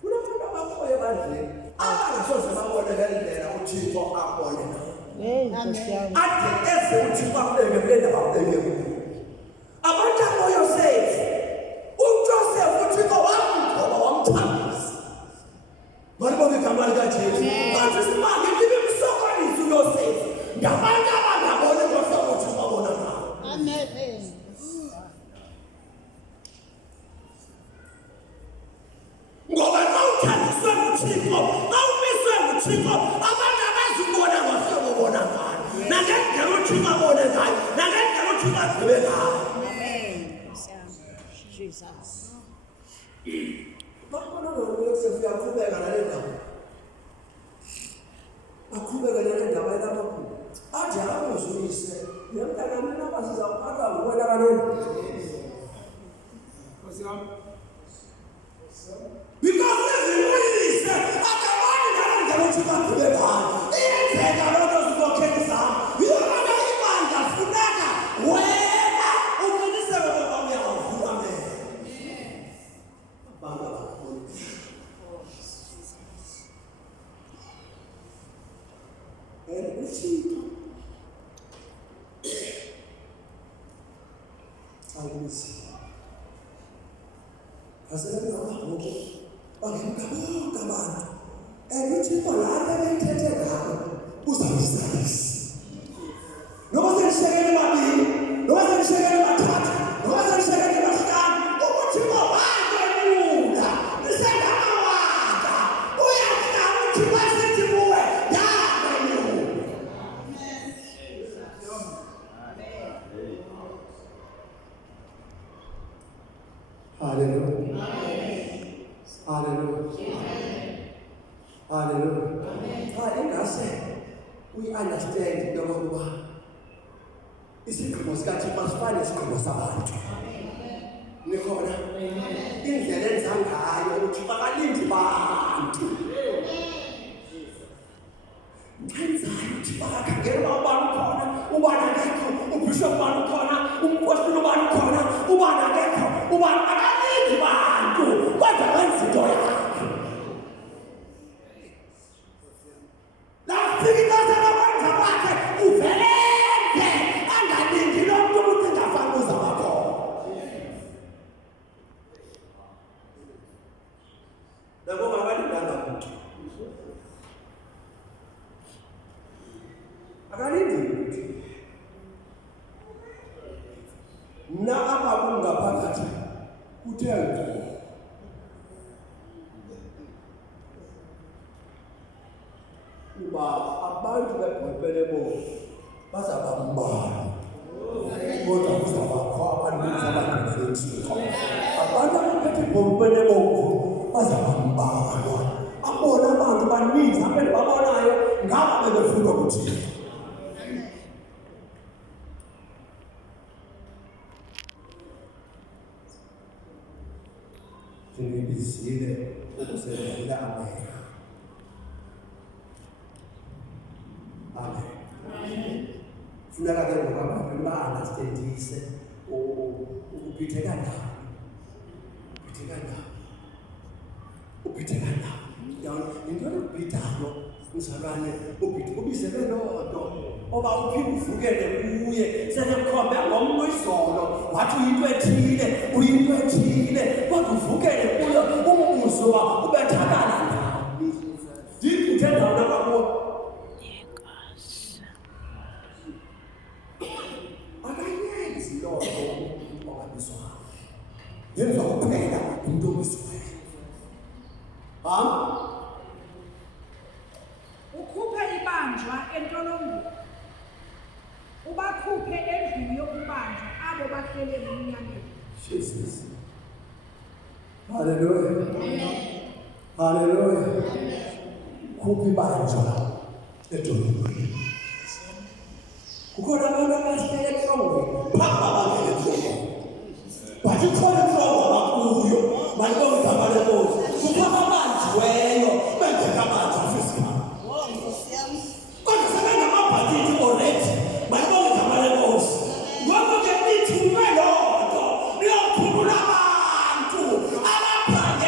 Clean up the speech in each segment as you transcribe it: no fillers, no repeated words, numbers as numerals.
Kunabantu abakhona ebandleni abangasoze babone ngendlela uThixo abone ngayo. Ade eze uThixo abeke kule ndawo abeke kuyo. Abantu aboYosefu, uJosefu uThixo wamgcoba wamthambisa. Balibona igama likaJesu. Kanti simanje libimsokolisa uYosefu. Ngabantu abangabona ngohlobo uThixo abona ngayo. Amen. Ngoba nawuthandiswe nguThixo, nawumiswe nguThixo, abantu abazibona ngohlobo obona ngayo. Nangendlela uThixo abone ngayo, nangendlela uThixo agqibe ngayo. Amen. Jesus. Bakubona ngoYosefu uyaqhubeka nale ndaba. Aqhubeka nale ndaba yamakhulu. Athi akuzuyise. Yemntana mina basizawuphatha ngokwena kanene. Because nezimuyise akabani ngalendlela uThixo agqibe ngayo. Iyenzeka loo nto zikhokhela zami. Yona imandla funeka wena uqiniseke ukuba uyawavula amehlo. Abantu abakhulu. uThixo ayibizi. Asebenza ngoku bangemkabuka abantu. uThixo lapha ebeyithethe ngayo uzayizalisa. Noma selishekele babili, noma selishekele bathathu, noma selishekele bahlanu, uThixo wayemula. Lisengamawaka. Uyafika uThixo esithi kuwe, yamemula. Hallelujah. Hallelujah. Hallelujah. Ingase uyi-understand into yokuba isigqibo sikaThixo asifani nesigqibo sabantu. Nikhona? Indlela enza ngayo uThixo akalindi bantu. Enzayo uThixo akakhangela uba ubani ukhona, ubani akekho, ubhishophu ubani ukhona, umphostoli ubani ukhona, ubani akekho, ubani akalindi bantu. Kodwa wenza into yakhe. Abantu bebhopele bona bazabambana. Kodwa kuzabakho abaninzi abagqibela uThixo. Abantu abaphethe ibhopele bona bazabambana. Abona abantu baninzi abanye babonayo ngaba bebefuna uThixo. Ngibizile ukusebenzela amehlo. Amen. Funeka ke ngoku abantu ba-understandise uphitheka njani. Yintoni ubhidano mzalwane ubizele loo nto oba uphinde uvukele kuye selekukhombe ngomnye izolo wathi uyinto ethile kodwa uvukele kuyo umbuzo uba ubethakala ndawoni. Ndikuthe ndawona kwakuwo akayenzi loo nto ongabizwayo. Yenza kuphela umntu obizwayo. Ukhuphe ibanjwa entolongweni, ubakhuphe endlini yokubanjwa abo bahlele emnyameni. Jesus. Hallelujah. Hallelujah. Khupha ibanjwa entolongweni. Kukhona abantu abahlele etrongweni, phambi abangene etrongweni. Bathi khona etrongweni abakuyo, balibona igama lenkosi. Kukhona abanjiweyo, bengeka abantu afisikala. Kodwa sebengamabhatithi already, balibona igama lenkosi. Ngoba ke nithume loo nto, niyokhulula abantu abaphandle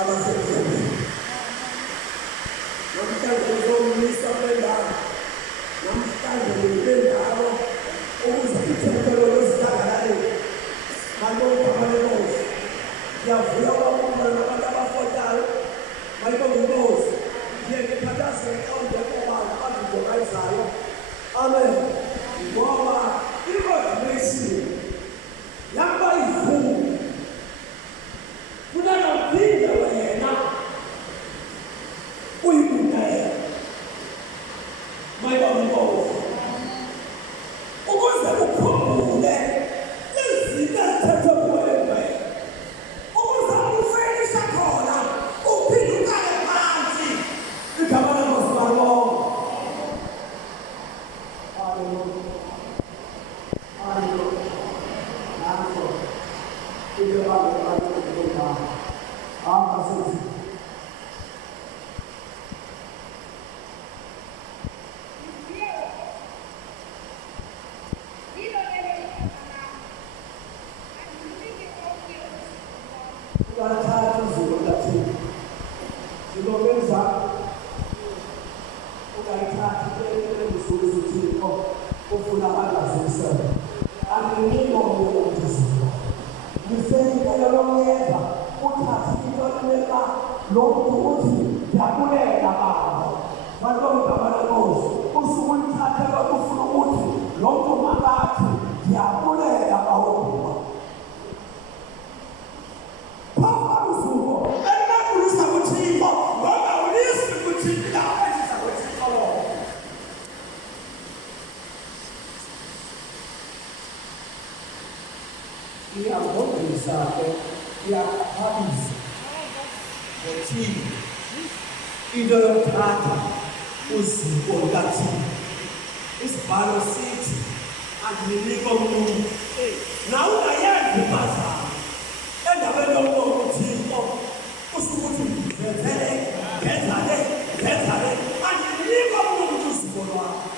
abasebenzi. Namhlanje ngizomisa bendawo. Namhlanje ngibendawo ukuze ithempelo lesihlangane. Malonga amalongozi. Ngiyavuya kwakuba nabantu abafotayo. Malonga inkosi. Ngiyekuphathaza inkonzo yobaba azizobayizayo. Amen. Ngoba iRevelation yaba ivumo. Funeka uphinde wena uyibukele. Malonga inkosi. Ukuze ukhumbule izinto ezithethwe kuwe. Ukuze ufinishe khona uphinde ukale phansi. Igama lenkosi malonga. Into yokuthatha uziko lukaThixo. Isibhalo sithi akunika umuntu nawe ungayenzi impazamo endabeni yokubona uThixo usuke uthi ngenza le akunika umuntu uziko lwakho.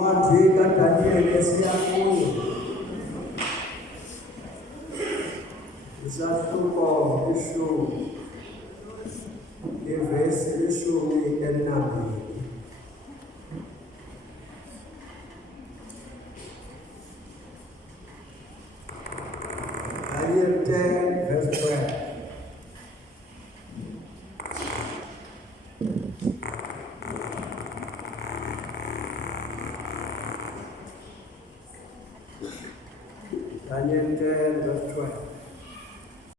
Incwadi kaDaniel esiyakuyo. Isahluko ishumi. Ivesi ishumi elinambili. Daniel 10 verse 12. Daniel 10 verse 12.